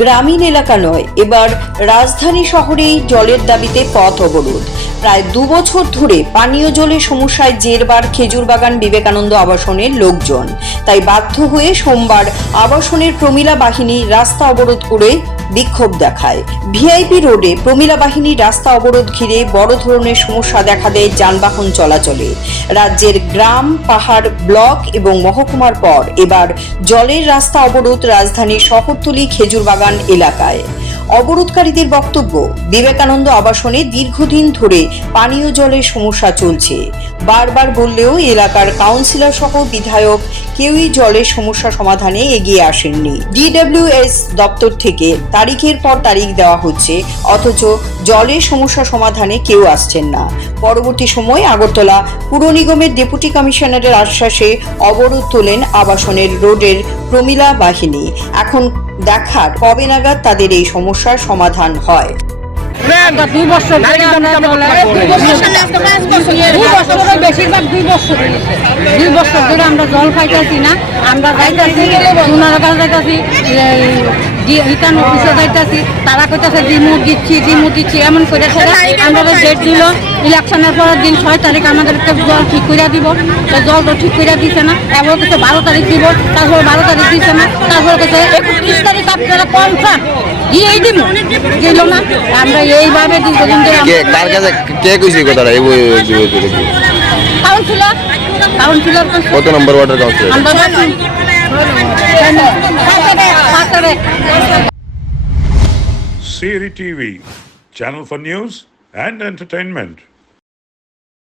গ্রামীণ এলাকা নয়, এবার রাজধানী শহরেই জলের দাবিতে পথ অবরোধ। প্রায় 2 বছর ধরে পানীয় জলের সমস্যায় জেরবার খেজুরবাগান বিবেকানন্দ আবাসনের লোকজন। তাই বাধ্য হয়ে সোমবার আবাসনের প্রমিলা বাহিনী রাস্তা অবরোধ করে বিক্ষোভ দেখায়। ভিআইপি রোডে প্রমিলা বাহিনীর রাস্তা অবরোধ ঘিরে বড় ধরনের সমস্যা দেখা দেয় যানবাহন চলাচলে। রাজ্যের গ্রাম, পাহাড়, ব্লক এবং মহকুমার পর এবার জলের রাস্তা অবরোধ রাজধানীর শহরতলি খেজুরবাগান এলাকায়। অবরোধকারীদের বক্তব্য, বিবেকানন্দ আবাসনে দীর্ঘদিন ধরে পানীয় জলের সমস্যা চলছে। বারবার বললেও এলাকার কাউন্সিলর সহ বিধায়ক কেউই জলের সমস্যা সমাধানে এগিয়ে আসেননি। DWS দপ্তর থেকে তারিখের পর তারিখ দেওয়া হচ্ছে, অথচ জলের সমস্যা সমাধানে কেউ আসছেন না। পরবর্তী সময় আগরতলা পুর নিগমের ডেপুটি কমিশনারের আশ্বাসে অবরোধ তোলেন আবাসনের রোডের প্রমিলা বাহিনী। এখন দেখার কবে নাগাদ তাদের এই সমস্যার সমাধান হয়। 2 বছর ধরে আমরা জল পাইতেছি না। আমরা যাইতেছি ওনারা কাছে যাইতেছি, রিটার্ন অফিসে যাইতেছি, তারা কইতেছে ডিমু দিচ্ছি এমন করে আমরা ডেট দিল ইলেকশনের পরের দিন 6 তারিখ আমাদেরকে জল ঠিক করে দিব। জল তো ঠিক করে দিচ্ছে না। এবার কিছু 12 তারিখ দিব, তারপর 12 তারিখ দিচ্ছে না, তারপর কিছু 31 তারিখ আপনারা কনফার্ম দিয়েই দিব, দিল না। আমরা এইভাবে দীর্ঘদিন ধরে কাউন্সিলর কত নম্বর ওয়ার্ডের councillor? Siri TV, channel for news and entertainment.